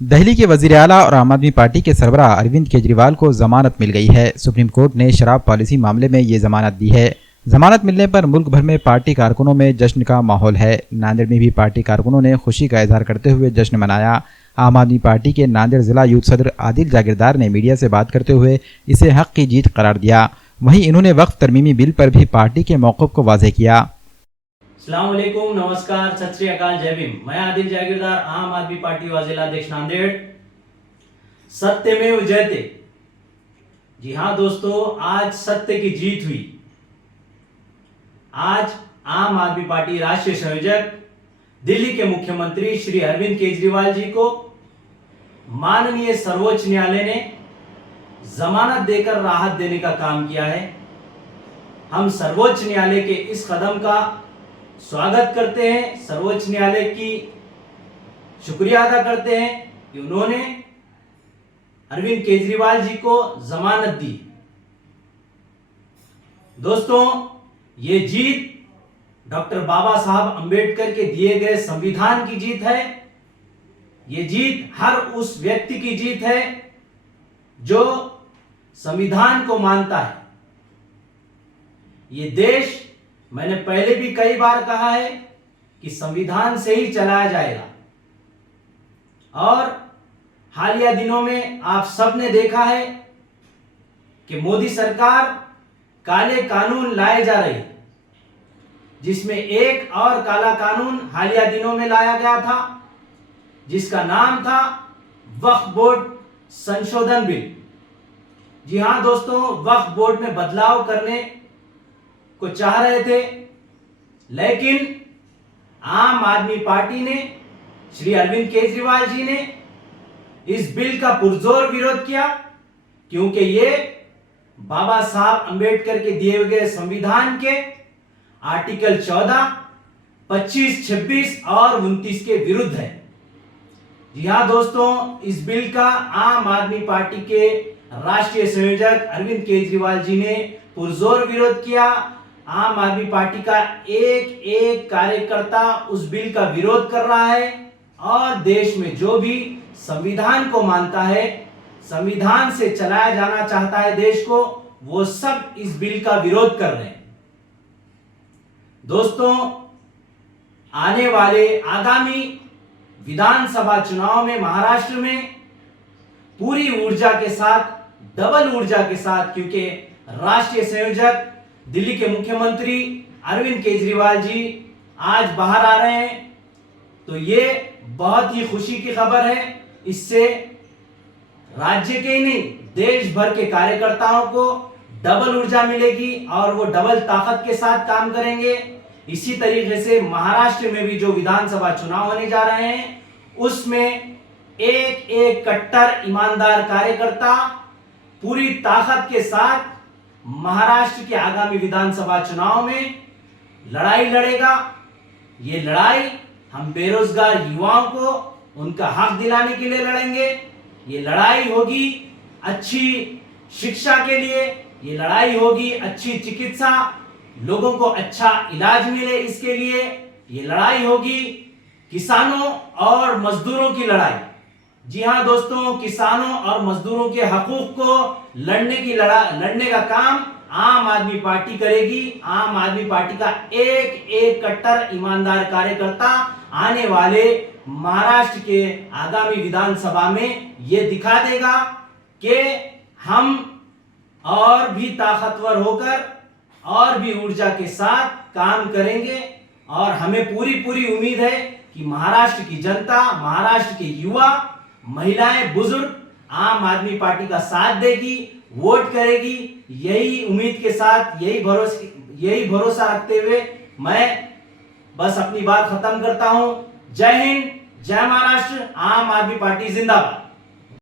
दिल्ली के वजीर आला और आम आदमी पार्टी के सरबराह अरविंद केजरीवाल को जमानत मिल गई है। सुप्रीम कोर्ट ने शराब पॉलिसी मामले में ये जमानत दी है। जमानत मिलने पर मुल्क भर में पार्टी कारकुनों में जश्न का माहौल है। नांदेड़ में भी पार्टी कारकुनों ने खुशी का इजहार करते हुए जश्न मनाया। आम आदमी पार्टी के नांदेड़ जिला यूथ सदर आदिल जागीरदार ने मीडिया से बात करते हुए इसे हक की जीत करार दिया। वहीं इन्होंने वक्फ तरमीमी बिल पर भी पार्टी के मौक़िफ़ को वाज़ेह किया। अस्सलाम वालेकुम, नमस्कार, सत श्री अकाल, जय भीम। मैं आदिल जागीरदार, आम आदमी पार्टी व जिलाध्यक्ष नांदेड़। सत्यमेव जयते। जी हाँ दोस्तों, आज सत्य की जीत हुई। आज आम आदमी पार्टी राष्ट्रीय संयोजक दिल्ली के मुख्यमंत्री श्री अरविंद केजरीवाल जी को माननीय सर्वोच्च न्यायालय ने जमानत देकर राहत देने का काम किया है। हम सर्वोच्च न्यायालय के इस कदम का स्वागत करते हैं, सर्वोच्च न्यायालय की शुक्रिया अदा करते हैं कि उन्होंने अरविंद केजरीवाल जी को जमानत दी। दोस्तों, ये जीत डॉक्टर बाबा साहब अंबेडकर के दिए गए संविधान की जीत है। ये जीत हर उस व्यक्ति की जीत है जो संविधान को मानता है। ये देश, मैंने पहले भी कई बार कहा है कि संविधान से ही चलाया जाएगा। और हालिया दिनों में आप सबने देखा है कि मोदी सरकार काले कानून लाए जा रही है, जिसमें एक और काला कानून हालिया दिनों में लाया गया था जिसका नाम था वक्फ बोर्ड संशोधन बिल। जी हां दोस्तों, वक्फ बोर्ड में बदलाव करने को चाह रहे थे, लेकिन आम आदमी पार्टी ने, श्री अरविंद केजरीवाल जी ने इस बिल का पुरजोर विरोध किया, क्योंकि ये बाबा साहब अंबेडकर के दिए गए संविधान के आर्टिकल 14, 25, 26 और 29 के विरुद्ध है। जी हां दोस्तों, इस बिल का आम आदमी पार्टी के राष्ट्रीय संयोजक अरविंद केजरीवाल जी ने पुरजोर विरोध किया। आम आदमी पार्टी का एक एक कार्यकर्ता उस बिल का विरोध कर रहा है और देश में जो भी संविधान को मानता है, संविधान से चलाया जाना चाहता है देश को, वो सब इस बिल का विरोध कर रहे हैं। दोस्तों, आने वाले आगामी विधानसभा चुनाव में महाराष्ट्र में पूरी ऊर्जा के साथ, डबल ऊर्जा के साथ, क्योंकि राष्ट्रीय संयोजक दिल्ली के मुख्यमंत्री अरविंद केजरीवाल जी आज बाहर आ रहे हैं, तो ये बहुत ही खुशी की खबर है। इससे राज्य के ही नहीं, देश भर के कार्यकर्ताओं को डबल ऊर्जा मिलेगी और वो डबल ताकत के साथ काम करेंगे। इसी तरीके से महाराष्ट्र में भी जो विधानसभा चुनाव होने जा रहे हैं, उसमें एक एक कट्टर ईमानदार कार्यकर्ता पूरी ताकत के साथ महाराष्ट्र के आगामी विधानसभा चुनाव में लड़ाई लड़ेगा। ये लड़ाई हम बेरोजगार युवाओं को उनका हक दिलाने के लिए लड़ेंगे। ये लड़ाई होगी अच्छी शिक्षा के लिए, ये लड़ाई होगी अच्छी चिकित्सा, लोगों को अच्छा इलाज मिले इसके लिए। ये लड़ाई होगी किसानों और मजदूरों की लड़ाई। जी हां दोस्तों, किसानों और मजदूरों के हकूक को लड़ने का काम आम आदमी पार्टी करेगी। आम आदमी पार्टी का एक एक कट्टर ईमानदार कार्यकर्ता आने वाले महाराष्ट्र के आगामी विधानसभा में यह दिखा देगा कि हम और भी ताकतवर होकर और भी ऊर्जा के साथ काम करेंगे। और हमें पूरी उम्मीद है कि महाराष्ट्र की जनता, महाराष्ट्र के युवा, महिलाएं, बुजुर्ग आम आदमी पार्टी का साथ देगी, वोट करेगी। यही उम्मीद के साथ, यही भरोसा रखते हुए मैं बस अपनी बात खत्म करता हूं। जय हिंद, जय महाराष्ट्र, आम आदमी पार्टी जिंदाबाद।